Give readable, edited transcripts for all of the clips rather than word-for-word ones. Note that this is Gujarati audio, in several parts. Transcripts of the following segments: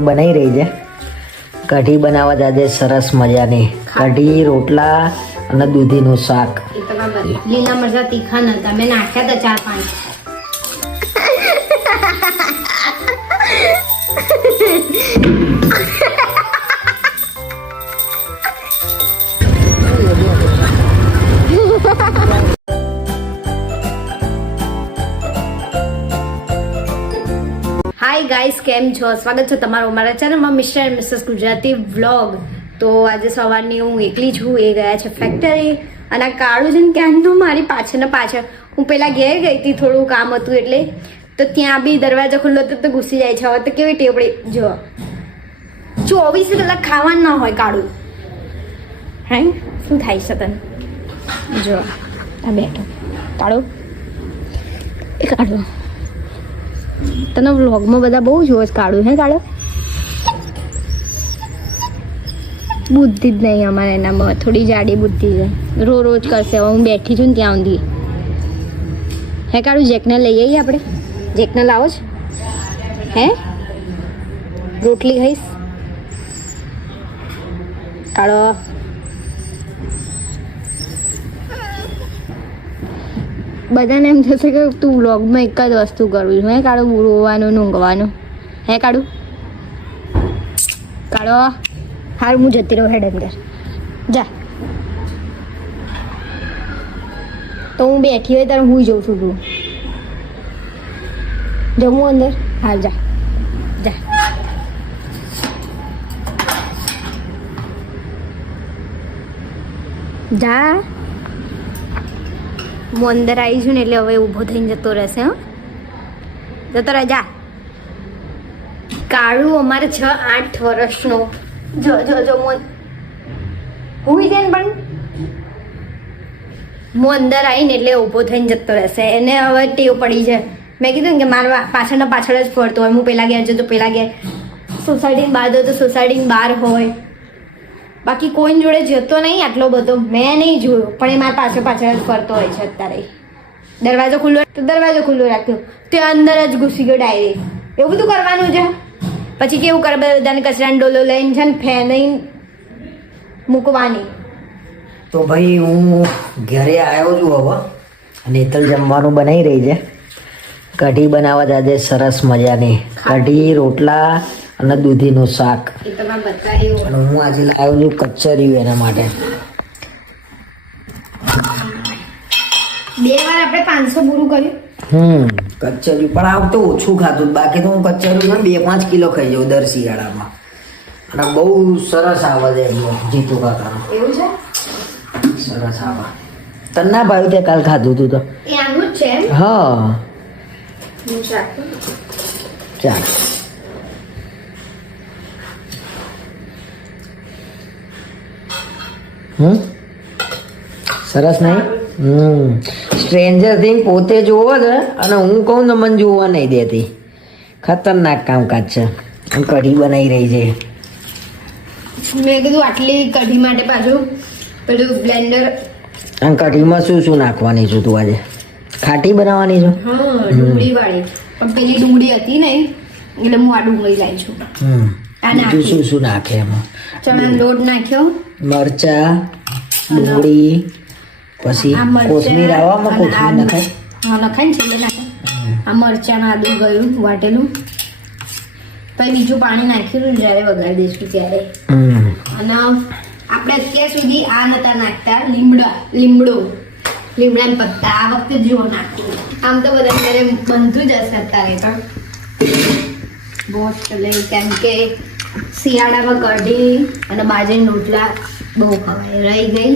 બનાવી રહી છે કઢી બનાવવા જાજે સરસ મજાની કઢી રોટલા અને દૂધીનું શાક. લીલા મરચા તીખા નતા મેં નાખ્યા હતા 4-5. હાય ગાઈસ, કેમ છો? સ્વાગત છે તમારું અમારા ચેનલમાં Mr and Mrs Gujarati vlog. તો આજે સવારની હું એકલી છું, એ ગયા છે ફેક્ટરી અને આ કાળું છે ને ક્યાંનું મારી પાછળ હું પહેલાં ઘેર ગઈ હતી, થોડું કામ હતું એટલે, તો ત્યાં બી દરવાજો ખુલ્લો હતો તો ઘૂસી જાય છે. હવે તો કેવી ટેવ પડી, જો 24 કલાક ખાવાનું ના હોય કાળું. હે શું થાય છે તને? જો આ બેઠો કાળું, એ કાળું તને વ્લોગમાં બધા બહુ જોવે છે કાળું. હે કાળું બુદ્ધિ જ નહીં અમારે એનામાં, થોડી જાડી બુદ્ધિ છે. રોજ કરશે. હવે હું બેઠી છું ને ત્યાં સુધી. હે કાળું, જેકને લઈ આવીએ આપણે? જેકને લાવો જ હે? રોટલી ખાઈશ કાળો? બધાને એમ થશે કે તું વ્લોગમાં એક જ વસ્તુ કરવું છું. હે કાળું, રોવાનું ઊંઘવાનું. હે કાળું? કાળો હારું, હું જતી રહું. હેડ અંદર જા. તો હું બેઠી હોય ત્યારે હું જઉં છું. તું જમું અંદર? હાલ જા જા. જા, હું અંદર આવી છું ને એટલે હવે ઊભો થઈને જતો રહેશે. હા, જતો રહે, જા. કાળું અમારે 6-8 વર્ષનો. જો જો જો હું છે ને, પણ હું અંદર આવીને એટલે ઊભો થઈને જતો રહેશે. એને હવે ટેવ પડી છે. મેં કીધું ને કે મારા પાછળ જ ફરતો હોય. હું પહેલાં ગયા તો પહેલાં ગયા, સોસાયટીની બહાર તો સોસાયટીની બહાર હોય. બાકી કોઈની જોડે જતો નહીં આટલો બધો. મેં નહીં જોયો, પણ એ મારા પાછળ જ ફરતો હોય છે. અત્યારે દરવાજો ખુલ્લો તો દરવાજો ખુલ્લો રાખ્યો, તે અંદર જ ઘૂસી ગયો ડાયરેક્ટ. એવું બધું કરવાનું છે. પછી કેવું કરે, બધાને કચરાનો ડોલો લઈને છે ને ફેંઈ મૂકવાની. તો ભાઈ હું ઘરે આવ્યો છું હવે, અને હેતલ જમવાનું બનાવી રહી છે કઢી બનાવવા જાજે સરસ મજાની કઢી રોટલા અને દૂધીનું શાક. અને હું આજે લાવ્યો છું કચરિયું એના માટે. 2 વાર આપણે 500 પૂરું કર્યું. કચરિયું પણ આ વખતે ઓછું ખાતું, બાકી તો હું કચરિયું 2-5 કિલો ખાઈ જાઉં દર શિયાળામાં. અને બહુ સરસ આવે છે જીતુ કાકાનો. એવું છે? સરસ આવે. તને ના ભાવ્યું તે કાલ ખાધું તું તો? એ આનું જ છે? હા ચાલ. સરસ નહીં? સ્ટ્રેન્જર થિંગ પોતે જોવો છે અને હું કહું તો મને જોવા નહીં દેતી. ખતરનાક કામકાજ છે. કઢી બનાવી રહી છે. મેં કીધું આટલી કઢી માટે પાછું પેલું બ્લેન્ડર. અને કઢીમાં શું શું નાખવાની છું તું આજે? ખાટી બનાવવાની છું? હા, ડુંગળી વાળી. પણ પેલી ડુંગળી હતી ને એટલે હું આ ડુંગળી લાવી છું. બીજું શું શું નાખે એમાં? ચણાનો લોટ નાખ્યો, મરચા, ડુંગળી, પછી કોથમીર. આવામાં કોથમીર નખાય? હા નખાય ને, છેલ્લે નાખે. આ મરચાં આદુ ગયું વાટેલું, પછી બીજું પાણી નાખ્યું જ્યારે વઘારી દઈશું ત્યારે. અને આપણે અત્યાર સુધી આ નતા નાખતા લીમડાના પત્તા. આ વખતે જો નાખ્યું. આમ તો બધા ત્યારે બનતું જ હશે અત્યારે તો મોસ્ટ લે, કેમ કે શિયાળામાં કઢી અને બાજરીના રોટલા બહુ ખવાય. રહી ગઈ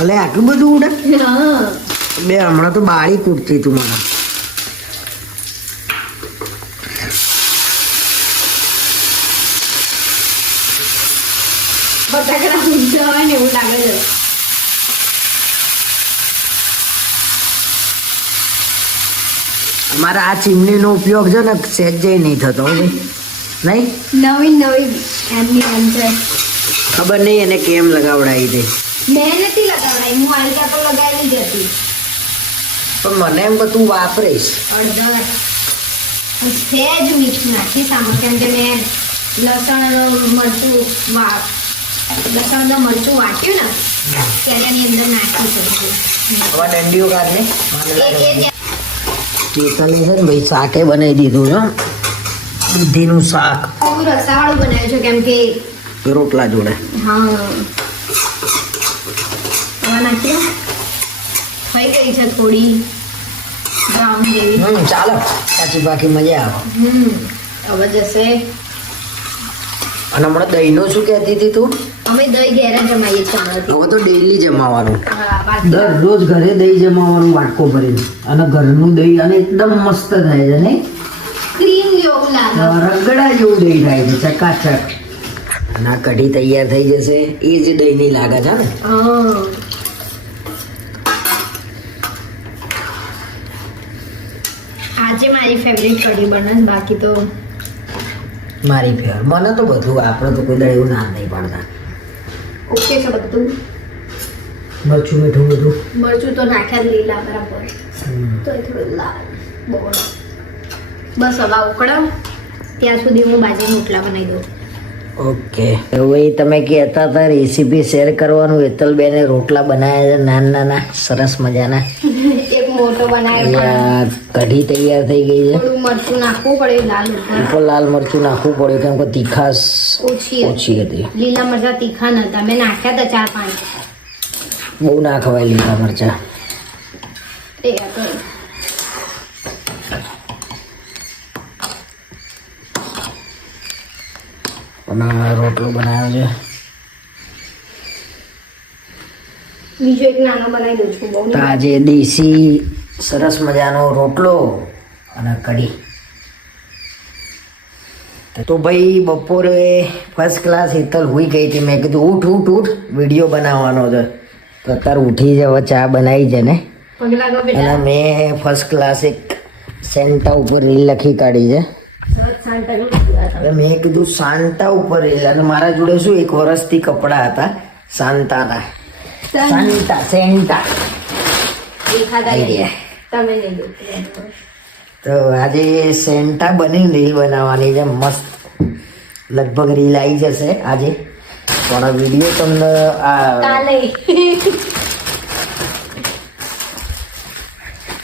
અલે આટલું બધું ઉડે? બે હમણાં તો બાળી કૂટતી તું મને. બટાકા હોય ને એવું લાગે છે. મારા આ ચીમનીનો ઉપયોગ છે ને સહેજે નહીં થતો ભાઈ. નહીં નવી નવી એમની એમ છે. ખબર નહીં એને કેમ લગાવડાવી હતી, મેં નથી લગાવડાવી, હું હાલકા તો લગાવેલી જ હતી. પણ મને એમ કે તું વાપરીશ. અડધર હું સહેજ મીઠું નાખીશ આમાં, કેમ કે મેં લસણનું મરચું વાટ્યું ને ત્યારે એની અંદર નાખી શકું. હવે દંડીઓ કાઢને. કેતને છે ને ભાઈ શાકે બનાવી દીધું છે, દૂધીનું શાક હું રસાવાળું બનાવ્યું છે, કેમ કે રોટલા જોડે. હા હવે નાખ્યું થઈ ગઈ છે થોડી બ્રાઉન જેવી. ચાલો કાચી પાકી મજા આવે. હવે જશે. અને હમણાં દહીંનું શું કહેતી હતી તું? અમે દહીં ઘેરે જમાઈએ છીએ હમણાંથી. હવે તો ડેઈલી જમાવાનું, હા, બાકી દરરોજ ઘરે દહીં જમાવાનું વાટકો ભરીને. અને ઘરનું દહીં અને એકદમ મસ્ત થાય છે નહીં, ક્રીમ જેવું લાગે. રગડા જેવું દહીં થાય છે, ચકાચક. અને આ કઢી તૈયાર થઈ જશે, એ જ દહીંની લાગે છે ને. હા આજે મારી ફેવરેટ કઢી બને છે, બાકી તો મારી ફેવર. મને તો બધું, આપણે તો કોઈ દાડે એવું ના નહીં પાડતા. ઓકે છે બધું. મરચું મીઠું બધું મરચું તો નાખ્યા જ લીલા બરાબર, તો એ થોડું લાલ બહુ. બસ હવે ઉકળાવ ત્યાં સુધી હું બાજરી રોટલા બનાવી દઉં. ઓકે. હવે તમે કહેતા હતા રેસીપી શેર કરવાનું. હેતલબેને રોટલા બનાવ્યા છે નાના નાના સરસ મજાના. એક મોટો બનાવ્યો, આ કઢી તૈયાર થઈ ગઈ છે. થોડું મરચું નાખવું પડે લાલ ઉપર. ઉપર લાલ મરચું નાખવું પડ્યું કેમ કે તીખાશ ઓછી ઓછી હતી. લીલા મરચા તીખા નતા, મેં નાખ્યા હતા 4-5. બહુ ના ખવાય લીલા મરચા. એ હતો. અને રોટલો બનાવ્યો છે. બીજો એક નાનો બનાવી દઉં છું, બહુ તો આજે દેશી સરસ મજાનો રોટલો અને કઢી. તો ભાઈ બપોરે ફર્સ્ટ ક્લાસ હેતલ હોઈ ગઈ હતી. મેં કીધું ઉઠ વિડીયો બનાવવાનો છે. તો અત્યારે ઉઠી જ હવે ચા બનાવી છે ને. પગલા ગો અને બેટા. મેં ફર્સ્ટ ક્લાસ એક સેન્ટા ઉપર રીલ લખી કાઢી છે. સરસ શાંત કર્યું. હવે મેં કીધું સાન્ટા ઉપર રીલ, અને મારા જોડે શું 1 વર્ષથી કપડાં હતા સાન્ટાના. સાન્ટા સેન્ટા દેખાતા આઈ નહીં. ગયા. તમે નહીં દેખો. તો આજે સેન્ટા બનીને રીલ બનાવવાની છે મસ્ત. લગભગ રીલ આવી જશે આજે, પણ વિડીયો તમને કાલે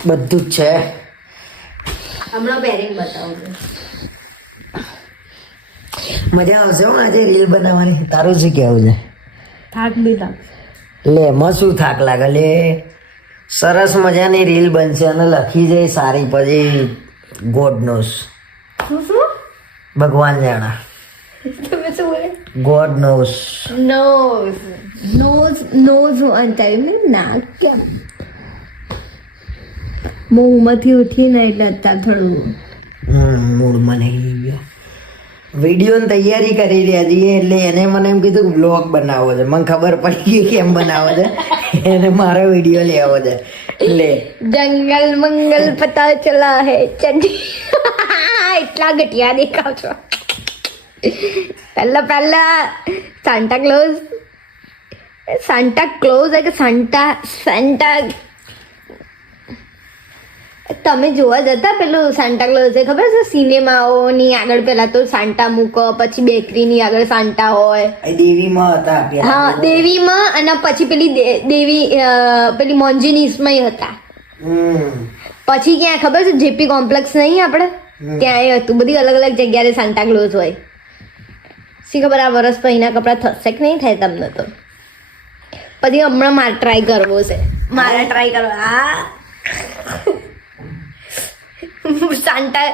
બધું જ છે. હમણાં પહેરીને બતાવું છું. મજા આવશે હો આજે રીલ બનાવવાની. તારું શું કહેવું છે? થાક દીધા. લે એમાં શું થાક લાગે? લે સરસ મજાની રીલ બનશે અને લખી જાય સારી, પછી ગોડ નોસ, શું ભગવાન જાણા. તમે શું બોલે? God knows. નોઝ અંતર ના કેમ મોંમાંથી ઉઠીને એટલે અત્યારે થોડું મૂડમાં નહીં ગયો. વિડીયોની તૈયારી કરી રહ્યા છીએ એટલે એને મને એમ કીધું બ્લોગ બનાવવો છે. મને ખબર પડી ગઈ કેમ બનાવો છે. એને મારો વિડીયો લેવો છે એટલે જંગલ મંગલ પતા ચલા હે ચડી. એટલા ઘટિયા દેખાવ છો. પહેલા સાન્ટા ક્લોઝ કે સાન્ટા તમે જોવા જતા પેલું સાન્ટા ક્લોઝ ખબર છે? સિનેમાઓની આગળ પેલા તો સાન્ટા મૂકો, પછી બેકરીની આગળ સાન્ટા હોય. દેવીમાં હતા પેલા. હા દેવીમાં, અને પછી પેલી દેવી પેલી મોન્જીનીસમાં હતા. પછી ક્યાં ખબર છે? જેપી કોમ્પ્લેક્સ નહીં આપણે ત્યાં એ હતું. બધી અલગ અલગ જગ્યાએ સાન્ટા ક્લોઝ હોય. શી ખબર આ વર્ષ પહેલા કપડાં થશે કે નહીં થાય તમને તો. પછી હમણાં મારે ટ્રાય કરવો છે. સાન્ટા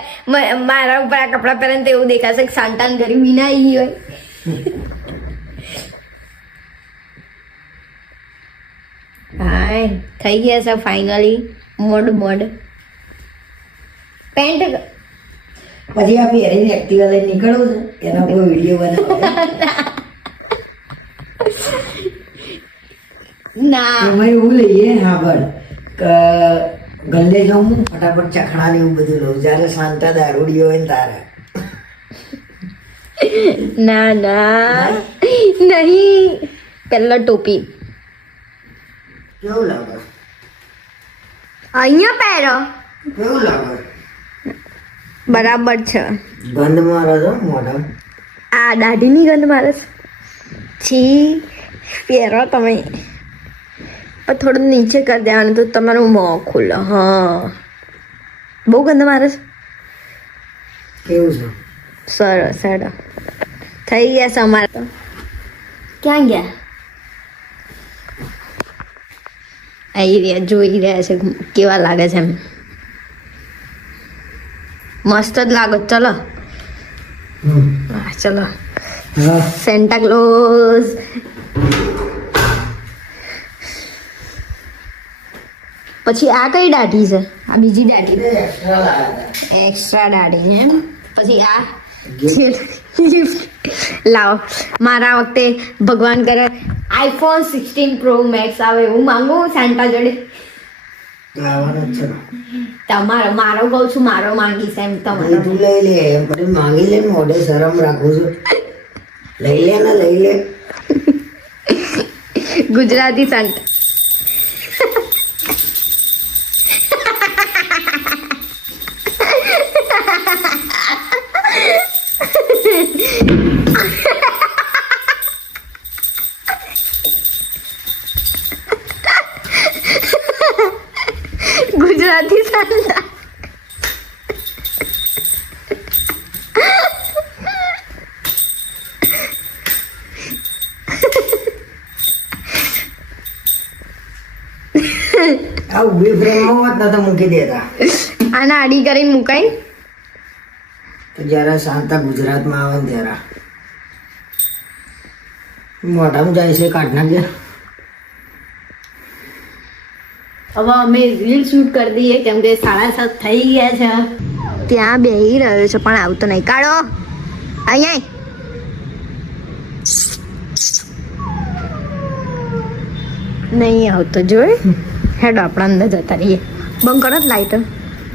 મારા ઉપર આ કપડાં પહેરે તો એવું દેખાશે કે સાન્ટાને ગરીબી ના આવી હોય. હાય થઈ ગયા છે ફાઇનલી. મોડ પેન્ટ પછી આ પહેરીને એક્ટિવા લઈને નીકળવું છે, એનો કોઈ વિડીયો બનાવો. ના એમાં એવું લઈએ. હા બળ ગલ્લે જાઉં ફટાફટ ચખડા ને એવું બધું લઉં. જ્યારે સાંતા દારૂડિયો હોય ને તારે ના ના નહીં, પહેલા ટોપી કેવું લાગે? અહીંયા પહેરો, કેવું લાગે? બરાબર છે. ગંધ મારે છે મોઢા. આ દાઢીની ગંધ મારે છે. છી, પહેરો તમે. પણ થોડું નીચે કરી દેવાનું તો તમારું મોં ખુલ્લે. હા, બહુ ગંધ મારે છે. કેવું છે? સરસ, હેડો થઈ ગયા છે અમારે તો. ક્યાં ગયા? આવી રહ્યા, જોઈ રહ્યા છે કેવા લાગે છે એમ. મસ્ત જ લાગો. ચલો હા, ચલો. હા. Santa close. પછી આ કઈ દાઢી છે? આ બીજી દાઢી, એક્સ્ટ્રા દાઢી છે એમ. પછી આ લાવો. મારા વખતે ભગવાન કરે આઈફોન 16 પ્રો મેક્સ આવે એવું માંગુ સેન્ટા જોડે. લાવવાનો જ છે. તમારો, મારો કહું છું, મારો માંગીશ એમ. તમારો તું લઈ લે, પછી માંગી લે. મોઢે શરમ રાખું છું. લઈ લે ને, લઈ લે. ગુજરાતી સેન્ટા. ગુજરાતી સેન્ટા. આ ઊભી ફ્રેમમાં હોત ને તો મૂકી દેતા. આને આડી કરીને મુકાય. તો જયારે શાંતા ગુજરાતમાં આવે ને ત્યારે મોઢામાં જાય છે, કાઢ નાખજે. હવે અમે રીલ શૂટ કરી દઈએ કેમ કે 7:30 થઈ ગયા છે. ત્યાં બેહી રહ્યો છે પણ આવતો નહીં. કાઢો અહીંયા. નહીં આવતો. જોઈ હેડો આપણે અંદર જતા રહીએ. બંધ કરો લાઈટ.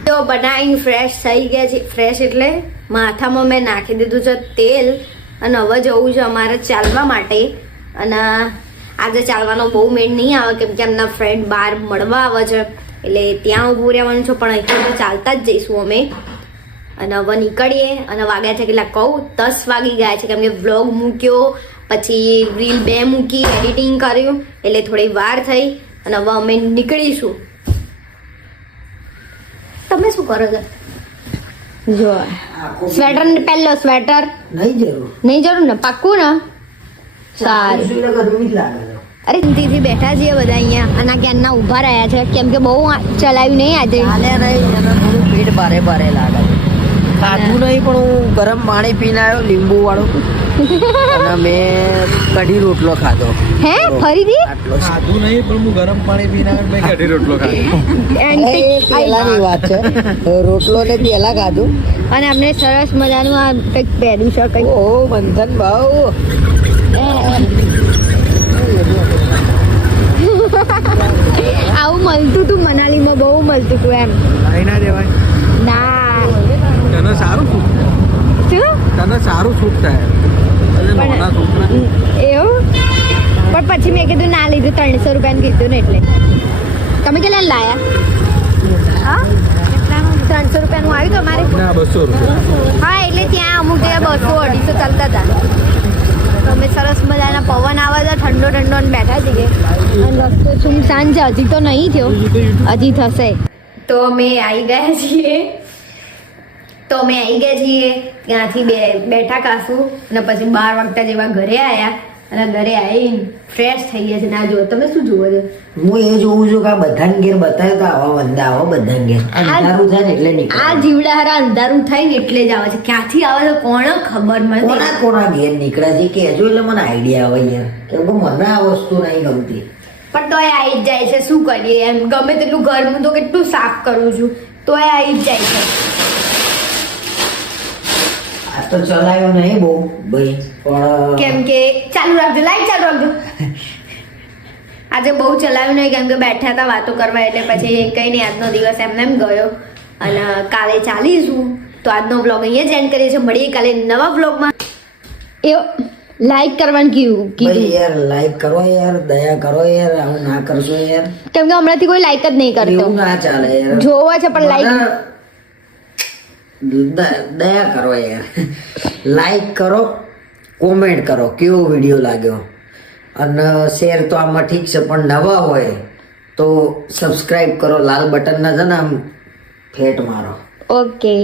તો બનાવીને ફ્રેશ થઈ ગયા છે. ફ્રેશ એટલે માથામાં મેં નાખી દીધું છે તેલ અને હવે જવું છે અમારે ચાલવા માટે. અને આજે ચાલવાનો બહુ મેળ નહીં આવે કેમ કે એમના ફ્રેન્ડ બહાર મળવા આવે છે એટલે ત્યાં ઊભું રહેવાનું છે. પણ અહીંથી તો ચાલતા જ જઈશું અમે. અને હવે નીકળીએ. અને વાગ્યા છે કેટલા કહું? 10 વાગી ગયા છે કેમ કે વ્લોગ મૂક્યો, પછી રીલ 2 મૂકી, એડિટિંગ કર્યું એટલે થોડી વાર થઈ. અને હવે અમે નીકળીશું. તમે શું કરો છો? જો સ્વેટર પહેલો સ્વેટર નહીં જરૂર. નહીં જરૂર ને? પાક્કું ને? સારું. શું એટલે ગરમી જ લાગે છે. અરે શાંતિથી બેઠા છીએ બધા અહીંયા અને ક્યારના ઊભા રહ્યા છે કેમ કે બહુ ચલાવ્યું નહીં આજે. ચાલે નહીં અને થોડું પેટ ભારે ભારે લાગે છે. ખાધું નહીં પણ હું ગરમ પાણી પીને આવ્યો લીંબુ વાળું અને મેં કઢી રોટલો ખાધો. હે ફરીથી? આટલો જ. ખાધું નહીં પણ હું ગરમ પાણી પીને આવ્યો, મેં કઢી રોટલો ખાધો. એ પહેલાની વાત છે. રોટલો ને પહેલા ખાધું. અને આપણે સરસ મજાનું આ કંઈક પહેર્યું છે કંઈક. ઓ બંધન ભાવ. આવું મળતું હતું મનાલીમાં, બહુ મળતું હતું એમ. ખાઈ ના દેવાય. ના તને સારું છૂટ શું તને સારું છૂટ થાય એટલે નોના છૂટ ના. એવું? પણ પછી મેં કીધું ના લીધું, 300 રૂપિયાનું કીધું ને એટલે. તમે કેટલા લાયા? હા 300 રૂપિયાનું આવ્યું તમારે? ના 200 રૂપિયા. હા એટલે ત્યાં અમુક જગ્યાએ 200-250 ચાલતા હતા. તો અમે સરસ મજાના પવન આવે છે, ઠંડો ઠંડો અને બેઠા છીએ. અને રસ્તો સુમસાન છે, હજી તો નહીં થયો, હજી થશે. તો અમે આવી ગયા છીએ. ત્યાંથી બેઠા કાશું અને પછી 12 વાગતા જેવા ઘરે આવ્યા. અને ઘરે આવીને ફ્રેશ થઈ ગયા છે. ના જુઓ તમે શું જુઓ છો? હું એ જોઉં છું કે આ બધાને ઘેર બતાવે તો આવા બંદા આવા બધાને ઘેર અંધારું થાય ને એટલે નીકળે. આ જીવડા હારા અંધારું થાય ને એટલે જ આવે છે. ક્યાંથી આવે છે કોણ ખબર મને. કોના કોના ઘેર નીકળે છે કહેજો એટલે મને આઈડિયા આવે યાર. કેમ કે મને આ વસ્તુ નહીં ગમતી. પણ તોય આવી જ જાય છે. શું કરીએ એમ, ગમે તેટલું ઘર હું તો કેટલું સાફ કરું છું તોય આવી જ જાય છે. આ તો ચલાવ્યો નહીં બહુ ભાઈ પણ કેમ કે ચાલુ રાખજો, લાઈટ ચાલુ રાખજો. આજે બહુ ચલાવ્યું નહીં કેમ કે બેઠા હતા વાતો કરવા એટલે પછી કંઈ નહીં, આજનો દિવસ એમને એમ ગયો. અને કાલે ચાલીશું. તો આજનો બ્લોગ અહીંયા જ એન્ડ કરીએ છીએ. મળીએ કાલે નવા બ્લોગમાં. એ લાઈક કરવાનું ભાઈ કીધું યાર લાઈક કરો યાર, દયા કરો યાર, આવું ના કરશો યાર, કેમ કે હમણાંથી કોઈ લાઈક જ નહીં કરતો. એવું ના ચાલે યાર. જોવા છે પણ લાઈક દયા કરો યાર. લાઈક કરો, કોમેન્ટ કરો કેવો વિડીયો લાગ્યો, અને શેર તો આમાં ઠીક છે, પણ નવા હોય તો સબસ્ક્રાઇબ કરો, લાલ બટન ના છે ને આમ ફેટ મારો. ઓકે